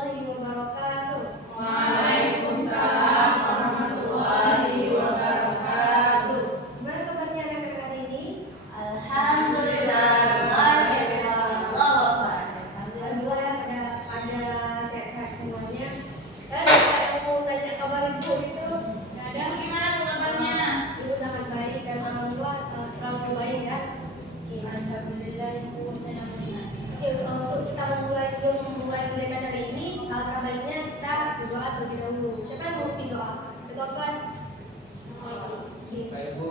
warahmatullahi wabarakatuh. Waalaikumsalam warahmatullahi wabarakatuh. Gimana kabarnya anak-anak hari ini? Alhamdulillah, luar biasa. Allahu Akbar. Alhamdulillah ya pada sehat-sehat semuanya. Dan saya mau tanya kabar ibu itu Ada gimana Bu kabarnya? ibu sangat baik dan alhamdulillah selalu baik ya. Oke. Alhamdulillah Ibu senang dengar. Oke, untuk kita sebelum memulai kegiatan hari ini, alangkah baiknya kita berdoa terlebih dahulu. Siapa yang mau doa? Ketua kelas. Oke. Baik Bu.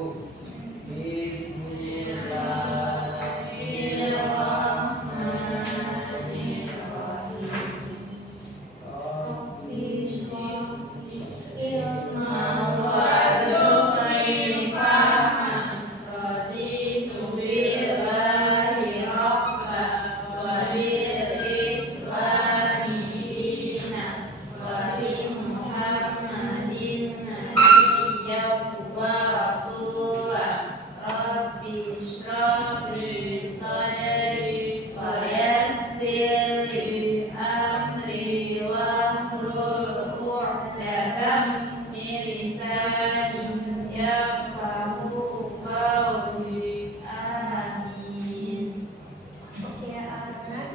Oke ya anak-anak,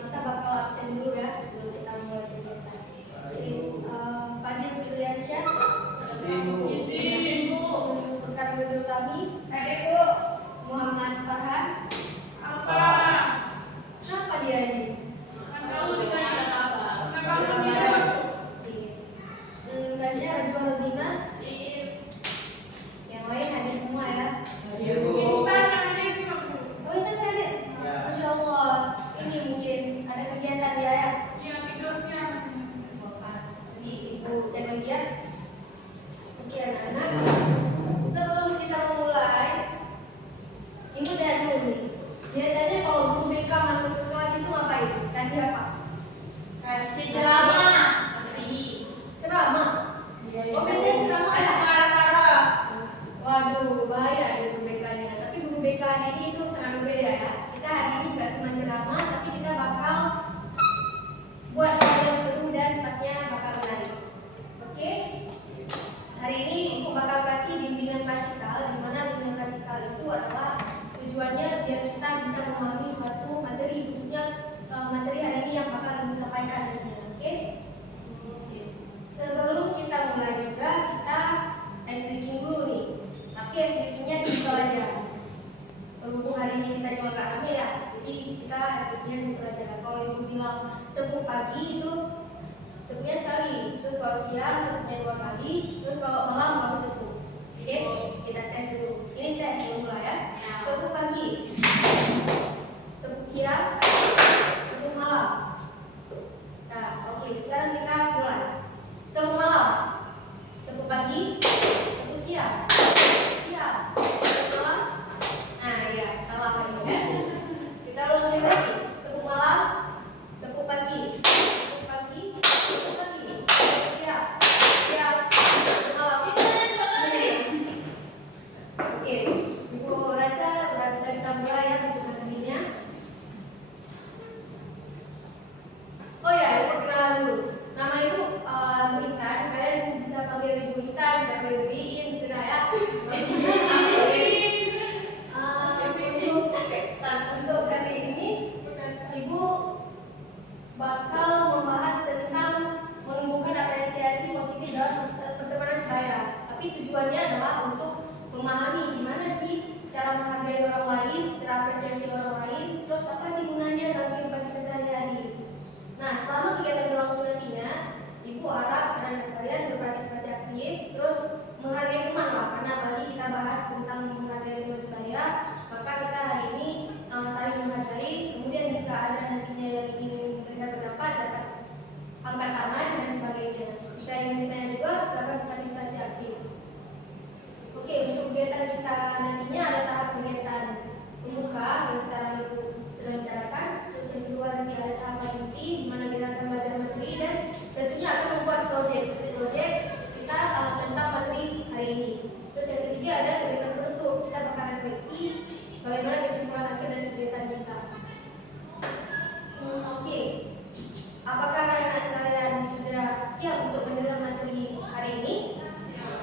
kita bakal absen dulu ya sebelum kita mulai kegiatan. Oke, Fadil Filiansyah, Ibu. Furkan Bedul Tami, Ibu. Muhammad Farhan. Apa? Siapa dia ini? Kamu dengan apa? Kamu Oke. siapa? Selanjutnya Rajwa Rozina. Yang lain hadir semua ya. Iya Bu. Oh itu hadir. Ya. Masya Allah. Ini mungkin ada kegiatan dia ya. Jadi ibu jaga dia. Oke anak-anak. Sebelum kita memulai, ibu tanya dulu nih. Biasanya kalau guru BK masuk ke kelas itu ngapain? Kasih apa? Kasih ceramah. Ceramah. Oh biasanya ceramah ya? Kara-kara. Waduh, bahaya ya guru BK-nya. Tapi guru BK hari ini itu sangat berbeda ya. Kita hari ini nggak cuma ceramah, tapi kita bakal buat hal yang seru dan pastinya bakal menarik. Oke? Hari ini ibu bakal kasih bimbingan klasikal, di mana bimbingan klasikal itu adalah tujuannya biar kita bisa memahami suatu materi, khususnya materi hari ini yang bakal ibu sampaikan nantinya. Oke? Sebelum kita mulai juga kita ice breaking dulu nih. Tapi ice breakingnya simpel aja. Berhubung hari ini kita juga nggak rame ya, jadi kita ice breakingnya simpel aja. Kalau ibu bilang tepuk pagi itu tepuknya sekali, terus kalau siang tepuknya 2 kali, terus kalau malam masih tepuk. Oke, kita tes dulu. Ini tes dulu lah ya. Tepuk pagi, tepuk siang, tepuk malam. Nah, oke, sekarang kita mulai. Tepuk malam, tepuk pagi, tepuk siang, tepuk malam. Nah, iya, salah lagi ya. Kita ulangi lagi. Tepuk malam, tepuk pagi, tepuk pagi, tepuk siang, tepuk malam. Oke, ibu rasa udah bisa kita mulai ya untuk nantinya. Oh ya, ibu perkenalan dulu. Nama ibu Bu Intan. Kalian bisa panggil ibu Intan, bisa panggil ibu Iin, sudah ya. Untuk kali ini ibu bakal membahas tentang menumbuhkan apresiasi positif dalam pertemanan sebaya. Tapi tujuannya adalah untuk memahami gimana sih cara menghargai orang lain, cara apresiasi orang lain, terus apa sih gunanya dalam kehidupan kita sehari-hari. Nah, selama kegiatan berlangsung nantinya, ibu harap anak-anak sekalian berpartisipasi aktif, terus menghargai teman lah, karena tadi kita bahas tentang menghargai teman sebaya, maka kita hari ini saling menghargai. Kemudian jika ada nantinya yang ingin memberikan pendapat, dapat angkat tangan dan sebagainya. Jika ingin ditanya juga, silakan berpartisipasi aktif. Oke, untuk kegiatan kita nantinya ada tahap kegiatan pembuka yang sekarang ibu sedang bicarakan. Terus yang kedua nanti ada tahapan inti di mana kita akan belajar materi dan tentunya akan membuat proyek. Seperti proyek kita tentang materi hari ini. Terus yang ketiga ada kegiatan penutup. Kita bakal refleksi bagaimana kesimpulan akhir dari kegiatan kita. Oke. Apakah anak-anak siap untuk mendengar materi hari ini?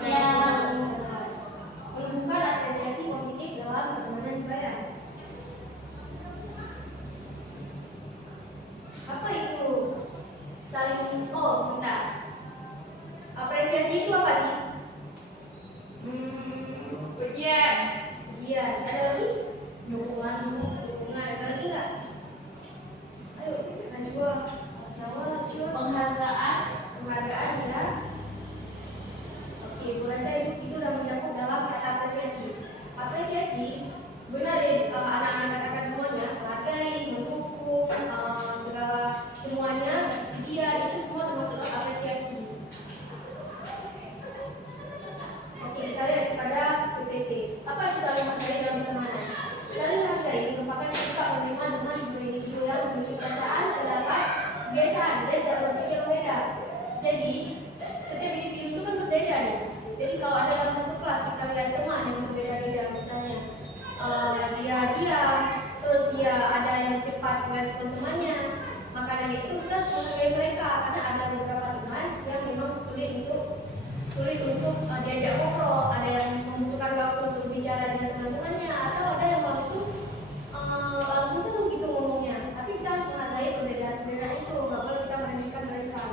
Siap. Menunjukkan apresiasi positif dalam pertemanan sebaya. Apa itu? Saling, oh bentar. Apresiasi itu apa sih? Ujian. Ujian. Ada lagi? Dukungan. Ada lagi nggak? Ayo, Najwa. Nawal, Najwa. Penghargaan ya. Oke, gue rasa itu udah mencakup dalam kata apresiasi. Apresiasi benar ya, anak-anak katakan semuanya, menghargai, mendukung, segala semuanya, ujian itu semua termasuk dalam apresiasi. Oke, kita lihat pada PPT. Apa itu saling menghargai dalam pertemanan? Saling menghargai merupakan sikap menerima teman sebagai individu yang memiliki perasaan, pendapat, kebiasaan, dan cara berpikir berbeda. Jadi, setiap individu itu kan berbeda nih. Jadi kalau ada dalam satu kelas kita lihat teman yang berbeda-beda, misalnya dia diam, terus dia ada yang cepat merespon temannya, maka dari itu kita harus menghargai mereka karena ada beberapa teman yang memang sulit untuk diajak ngobrol, ada yang membutuhkan waktu untuk bicara dengan teman-temannya, atau ada yang langsung seru gitu ngomongnya. Tapi kita harus menghargai perbedaan-perbedaan itu, nggak boleh kita meremehkan mereka.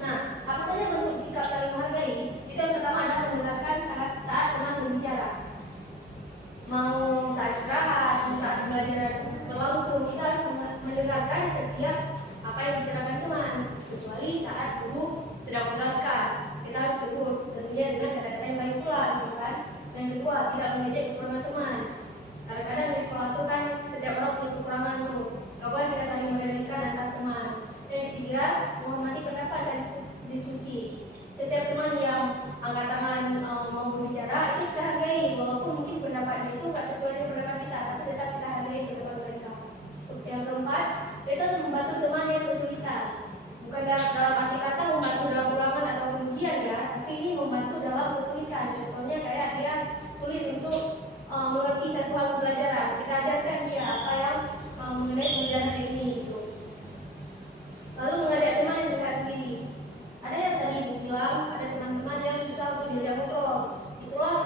Nah, apa saja bentuk sikap saling menghargai? Itu yang pertama adalah mendengarkan saat teman berbicara. Mau saat istirahat, mau saat pembelajaran berlangsung, kita harus mendengarkan setiap apa yang dibicarakan teman. Kecuali saat guru sedang menjelaskan, kita harus tegur, tentunya dengan kata-kata yang baik pula, gitu kan? Yang kedua, tidak mengejek kekurangan teman. Kadang-kadang di sekolah itu kan setiap orang punya kekurangan tuh, nggak boleh kita saling meremehkan antar teman. Yang ketiga, menghormati pendapat saat diskusi. Setiap teman yang angkat tangan mau berbicara itu kita hargai, walaupun mungkin pendapatnya itu nggak sesuai dengan pendapat kita, tapi tetap kita hargai pendapat mereka. Yang keempat, kita harus membantu teman yang kesulitan. Bukan dalam arti kata membantu dalam ulangan atau ujian ya, tapi ini membantu dalam kesulitan. Contohnya kayak dia sulit untuk mengerti satu hal pembelajaran, kita ajarkan dia apa yang mengenai pembelajaran ini itu. Lalu mengajak teman yang dekat sendiri. Ada yang tadi ibu bilang, ada teman-teman yang susah untuk diajak ngobrol. Itulah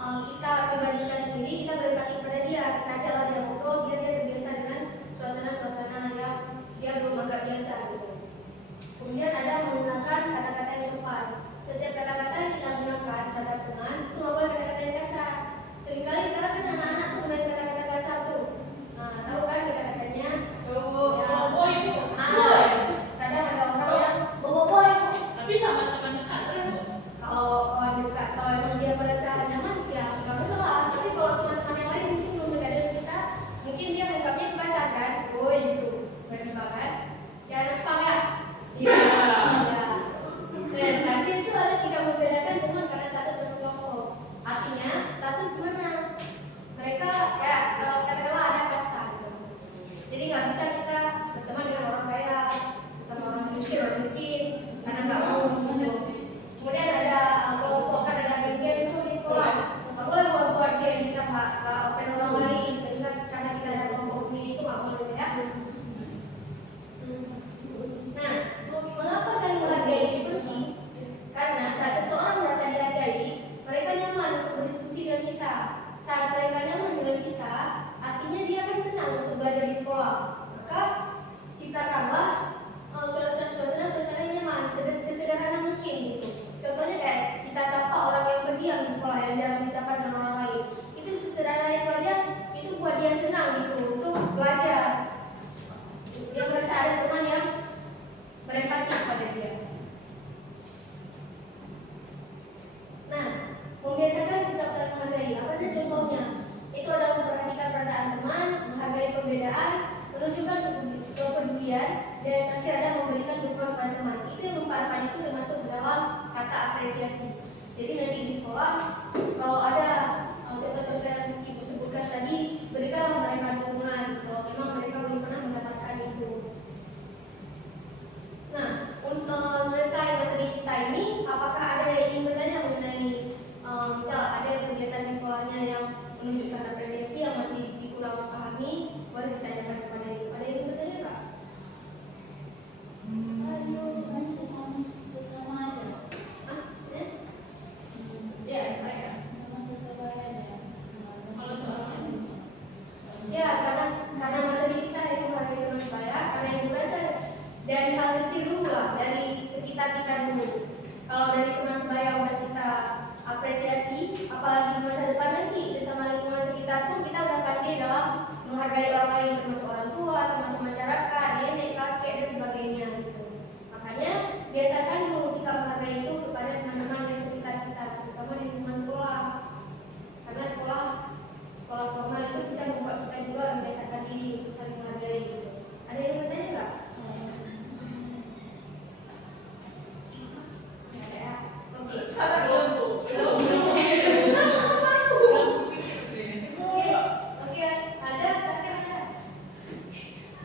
kita pribadi kita sendiri, kita berempati kepada dia, kita ajaklah dia ngobrol biar dia terbiasa dengan suasana-suasana yang dia belum agak biasa gitu. Kemudian ada menggunakan kata-kata yang sopan. Setiap kata-kata yang kita gunakan terhadap teman itu nggak boleh kata-kata yang kasar. Seringkali sekarang kan anak-anak tuh main kata-kata kasar tuh. Nah, tahu kan kata-katanya? Bobo ibu. Itu kadang ada orang yang bobo ibu. Tapi sama teman dekat kan bu. Kalau orang dekat, kalau emang dia merasa nyaman ya nggak masalah. Tapi kalau teman-teman yang lain mungkin belum dekat dengan kita, mungkin dia menganggapnya itu kasar kan? Oh itu berriba kan? Jangan lupa ya. Iya. Dan nanti itu ada tidak membedakan teman karena status satu kelompok. Artinya status gimana? Mereka kayak katakanlah ada kasta gitu. Jadi nggak bisa kita berteman dengan orang kaya, sesama orang miskin karena nggak mau gitu. Kemudian ada kelompok kan ada geng itu di sekolah. Nggak boleh buat geng kita nggak open orang lain sehingga karena kita ada kelompok sendiri itu nggak boleh ya. Nah, mengapa saling menghargai ini penting? Karena saat seseorang merasa dihargai, mereka nyaman untuk berdiskusi dengan kita. Saat mereka nyaman dengan kita, artinya dia akan senang untuk belajar di sekolah. Maka ciptakanlah suasana yang nyaman, sesederhana mungkin gitu. Contohnya kayak kita sapa orang yang berdiam di sekolah yang jarang disapa dengan orang lain. Itu sesederhana itu aja, itu buat dia senang gitu untuk belajar. Dia merasa ada teman yang berempati kepada dia. Nah, membiasakan sikap saling menghargai. Apa sih contohnya? Itu adalah memperhatikan perasaan teman, menghargai perbedaan, menunjukkan kepedulian, dan yang terakhir ada memberikan dukungan kepada teman. Itu yang empat itu termasuk dalam kata apresiasi. Jadi nanti di sekolah kalau ada contoh-contoh yang ibu sebutkan tadi, berikan mereka dukungan kalau memang mereka belum pernah mendapatkan itu. Nah, untuk selesai materi kita ini, apakah ada yang ingin bertanya mengenai misal ada kegiatan di sekolahnya yang menunjukkan apresiasi yang masih kurang pahami, boleh ditanyakan kepada ibu. Ada yang ingin bertanya kak? menghargai orang lain, termasuk orang tua, termasuk masyarakat, nenek, kakek dan sebagainya gitu. Makanya biasakan dulu sikap menghargai itu kepada teman-teman yang sekitar kita, terutama di lingkungan sekolah. Karena sekolah formal itu bisa membuat kita juga membiasakan diri untuk saling menghargai. Ada yang bertanya nggak? Nggak ada ya? Oke. Salah belum bu. Oke, ada, silakan ada.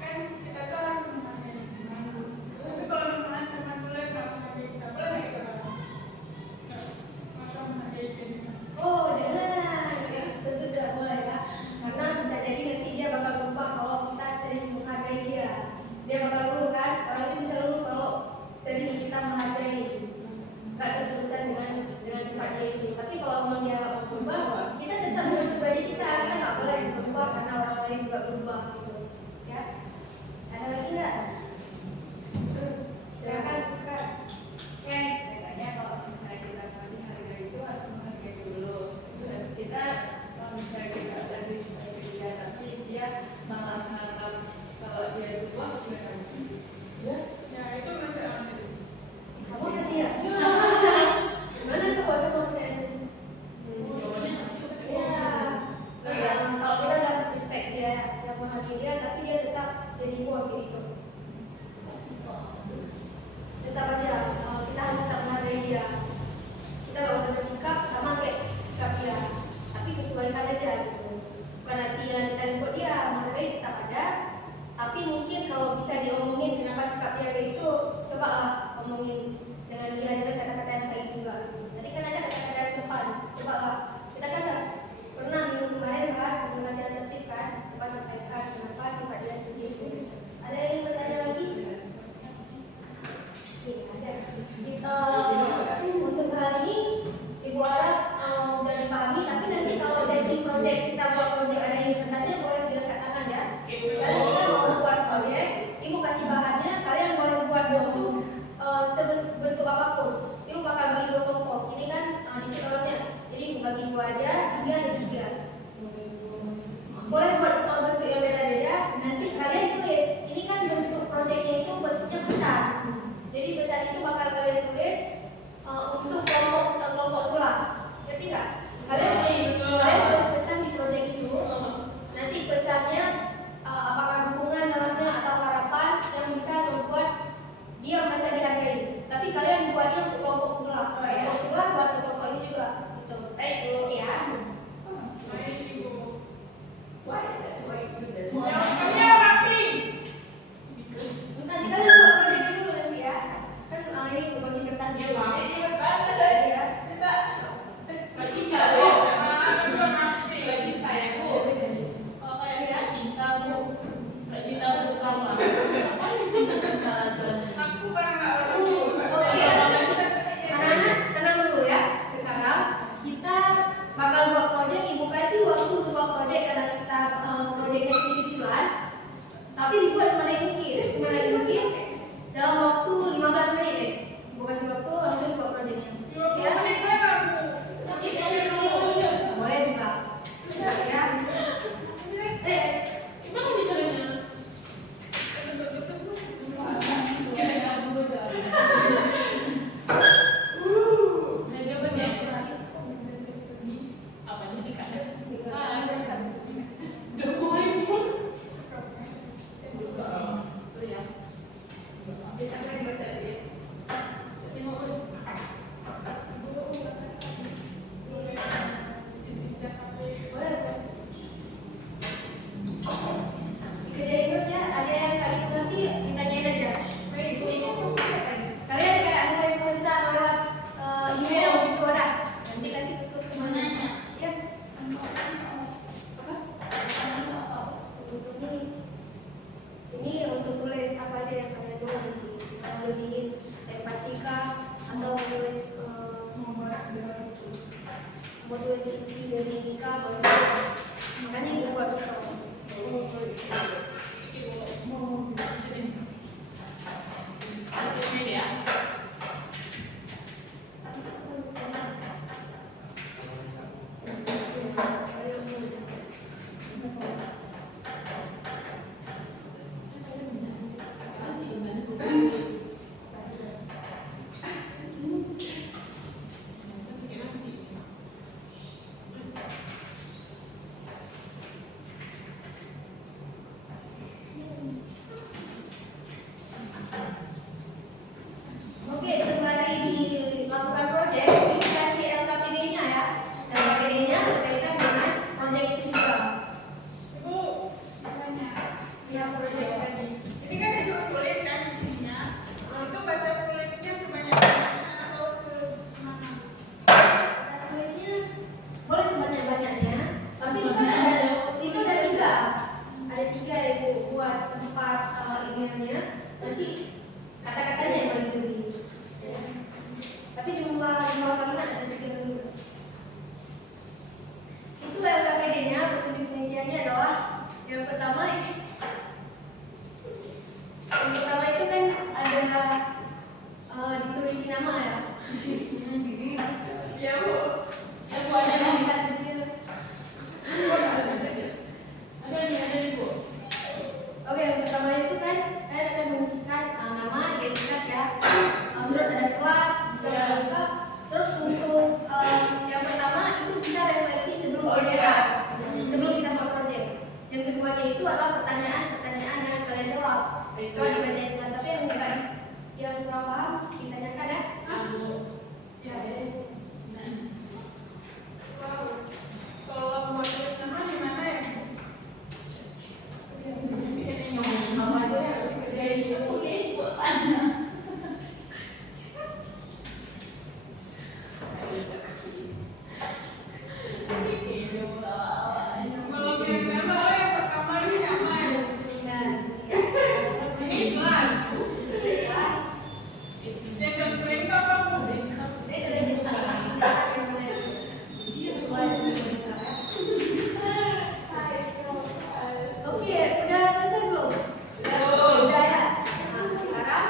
Kan kita tuh langsung pakai teman. Tapi kalau misalnya teman boleh nggak menghargai kita, boleh nggak kita balas? Masa menghargai kita? Oh, jangan. Ya, tentu tidak boleh ya. Karena bisa jadi nanti dia bakal lupa kalau kita sering menghargai dia. Dia bakal luluh kan? Orang itu bisa luluh kalau sering kita menghargai. Nggak terus-terusan dengan sifat dia itu. Tapi kalau memang dia berubah, kita tetap dengan pribadi kita nggak boleh berubah karena orang lain juga berubah gitu. Ya. Ada lagi nggak? Silakan Kak. Kan katanya kalau misalnya kita menghargai itu harus menghargai dulu. Kita kalau misalnya kita tadi sebagai dia, tapi dia malah menganggap kalau dia itu puas gimana? Ya itu masalah itu. Sama berarti ya? Gimana tuh kalau sama kayak ya, kalau kita udah respect dia, yang menghargai dia, tapi dia tetap jadi bos gitu. Tetap aja, kita harus tetap menghargai dia. Kita kalau udah bersikap sama kayak sikap dia, tapi sesuaikan aja gitu. Bukan artinya kita ikut dia, menghargai tetap ada. Tapi mungkin kalau bisa diomongin kenapa sikap dia kayak itu, cobalah omongin dengan dia dengan kata-kata yang baik juga. Tadi kan ada kata-kata yang sopan, cobalah. Kita kan pernah minggu kemarin bahas komunikasi asertif kan, coba sampaikan kenapa sifat dia seperti itu. Ada yang bertanya lagi? Oke, ada. Kita untuk hal ini Ibu harap udah dipahami, tapi nanti kalau sesi project kita buat project ada yang bertanya boleh diangkat tangan ya. Kalian kita mau buat project, Ibu kasih bahannya, kalian boleh buat bentuk sebentuk apapun. Ibu bakal bagi 2 kelompok. Ini kan dikit orangnya, jadi Ibu bagi 2 aja, 3 dan 3. Boleh buat bentuk yang beda-beda. Nanti kalian tulis. Ini kan bentuk projectnya itu bentuknya besar. Jadi besar itu bakal kalian tulis untuk kelompok sekolah. Ngerti nggak? Kalian tulis pesan di project itu. Nanti pesannya apakah dukungan dalamnya atau harapan yang bisa membuat dia merasa dihargai. Tapi kalian buatnya untuk kelompok sebelah. Kelompok sebelah buat untuk kelompok ini juga. Gitu. Baik, oke ya. Baik ibu. Why you do that? Kami rapi. Nanti kalian buat project dulu nanti ya. Kan ini Ibu bagi kertasnya. Iya banget. Ya. Bisa. Suka cinta Oh, bu. kami rapi. Suka cinta ya bu. Kalau kayak suka cinta bu, suka cinta untuk sama. Aku barang nggak rapi. Oke, anak-anak tenang dulu ya. Sekarang kita bakal buat project. Ibu kasih waktu untuk buat project karena kita projectnya kecil-kecilan. Tapi dibuat semudah mungkin dalam waktu 15 menit deh. Ibu kasih waktu langsung buat projectnya. 20 menit boleh nggak bu? Tapi kalau Boleh juga. Ya. gimana nih caranya? Kayak dulu tuh. Ada banyak. Apa nih dikada? Udah mulai pun. Tuh ya. Kita main baca dia. Tengok. Boleh. Dikerjain terus ya. Ada yang kali ngerti ditanyain aja. Kalian kayak nulis pesan lewat email gitu ada. Nanti kasih ke kemana? Ya. Apa? Ini untuk tulis apa aja yang kalian tulis nanti. Kalau lebihin empatika atau tulis mau tulis inti dari nikah boleh. Makanya Ibu buat soal. Ini ya. Tapi itu kan ada tiga ya Bu, buat tempat emailnya. Nanti kata-katanya yang paling tinggi. Tapi jumlah kalimat ada 3 juga. Itu LKPD-nya, bentuk definisiannya adalah yang pertama itu kan ada disuruh nama ya. Iya Bu. Ya Bu, ada nih. Ada nih Bu. Oke, yang pertama itu kan kalian akan mengisikan nama, identitas ya. Terus ada kelas, juga ada lengkap. Terus untuk yang pertama itu bisa refleksi sebelum proyek, sebelum kita buat proyek. Yang keduanya itu adalah pertanyaan yang sekalian jawab. Kalau dibacain kelas, tapi yang kurang paham ditanyakan ya. Ya. Kalau mau tulis nama gimana ya? Mama aja harus kerjain itu Bu. Kalau yang nama yang pertama ini nama ya. Ini kelas. Yang contohin apa Bu? Oke, udah selesai belum? Udah ya. Nah, sekarang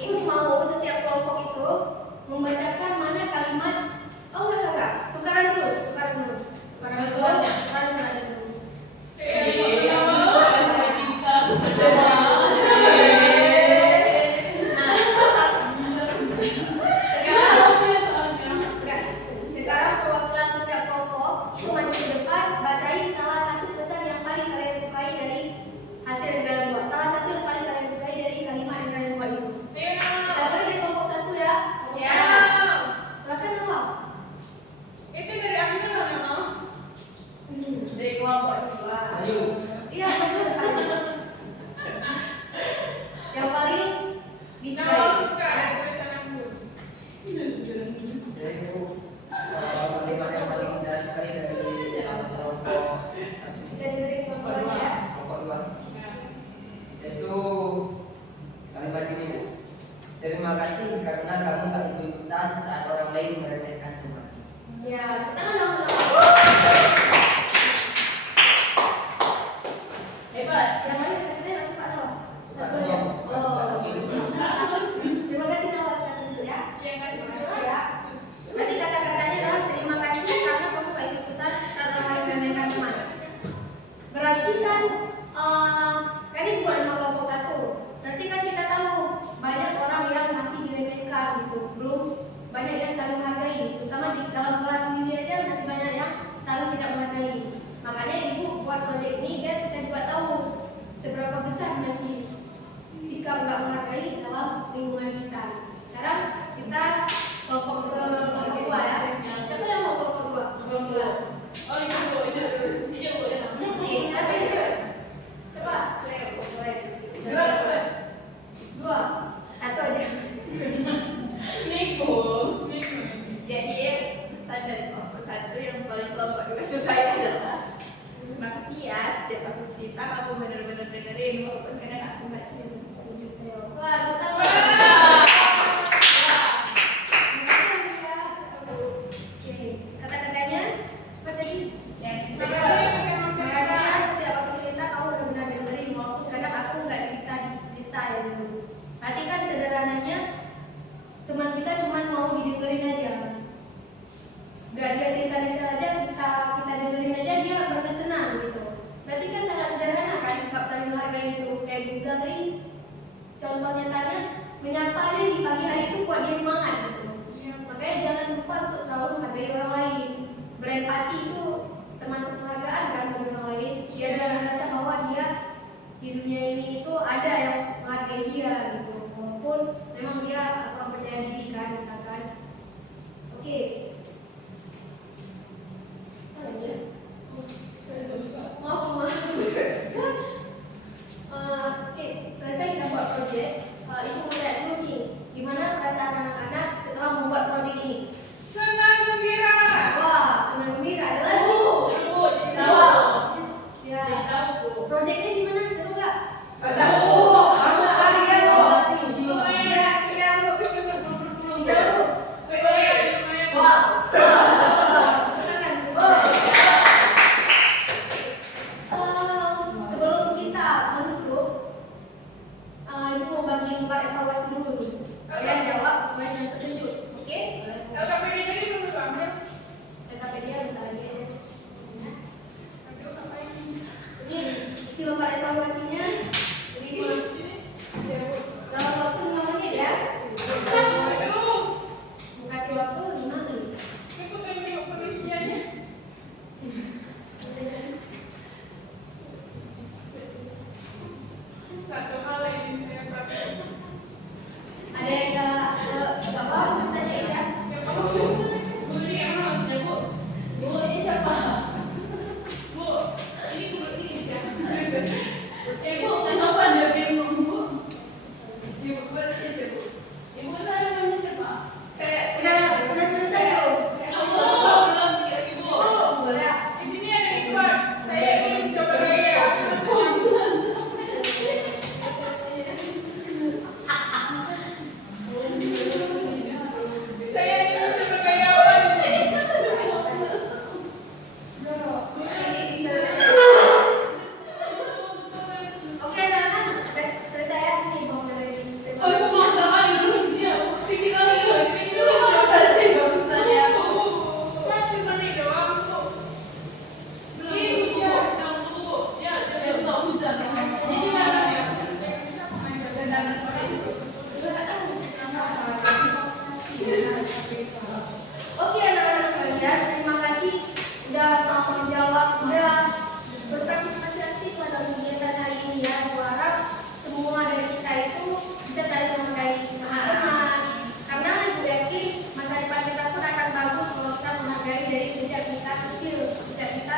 ibu mau setiap kelompok itu membacakan mana kalimat. Oh enggak. Tukaran dulu. Tukaran suratnya. Tukaran suratnya dulu. Sekarang perwakilan setiap kelompok itu maju ke depan, bacain salah satu pesan yang paling kalian sukai dari hasil yang kalian buat. Salah satu yang paling kalian sukai dari kalimat yang kalian buat itu. Kita mulai dari kelompok 1 ya. Ya. Silakan Nawal. Itu dari aku dulu Nono. Dari kelompok 2. Ayo. Iya, betul. Yang paling disukai. Nama suka dari tulisan aku. Jadi itu kalimat yang paling saya sukai dari kelompok satu. Kita dengerin kelompok ya. Kelompok 2. Yaitu kalimat ini Bu. Terima kasih karena kamu gak ikut-ikutan saat orang lain meremehkan Tuhan. Ya, tangan dong. Hebat. Yang lain kalian suka Nawal? Suka semua. Oh. Terima kasih Nawal sekali itu ya. Yang kasih Selesai ya. Nanti kata-katanya adalah terima kasih karena kamu gak ikutan saat orang lain meremehkan teman. Berarti kan ini sebuah nama kelompok 1. Berarti kan kita tahu banyak orang yang masih diremehkan gitu, belum banyak yang saling menghargai. Terutama di dalam kelas sendiri aja masih banyak yang saling tidak menghargai. Makanya ibu buat proyek ini biar kita juga tahu seberapa besar masih sikap nggak menghargai dalam lingkungan kita. Sekarang kita kelompok ke kelompok 2 ya. Siapa yang mau kelompok 2? Kelompok. Oh itu Bu, itu Bu. Oke, silakan Cuk. Coba. Dua. Satu aja. Miko. Jadi pesan dari kelompok 1 yang paling kelompok 2 sukai adalah makasih ya, setiap aku cerita kamu benar-benar dengerin walaupun kadang aku nggak cerita. Wah, pertama. Oke, kata-katanya apa tadi? Yang Terima kasih ya, setiap aku cerita kamu benar-benar dengerin walaupun kadang aku nggak cerita detail gitu. Berarti kan sederhananya teman kita cuma mau didengerin aja. Nggak dia cerita detail aja, kita dengerin aja dia merasa senang gitu. Berarti kan sangat sederhana kan sikap saling menghargai itu. Kayak juga tadi contoh nyatanya menyapa aja di pagi hari itu buat dia semangat gitu. Makanya jangan lupa untuk selalu menghargai orang lain. Berempati itu termasuk penghargaan kan bagi orang lain. Dia ada merasa bahwa dia di dunia ini itu ada yang menghargai dia gitu. Walaupun memang dia kurang percaya diri kan misalkan. Oke. Maaf. Oke, selesai kita buat proyek. Ibu mau lihat dulu nih, gimana perasaan anak-anak setelah membuat proyek ini? Senang gembira. Wah, senang gembira. Ada lagi. Seru. tidak kita kecil, tidak kita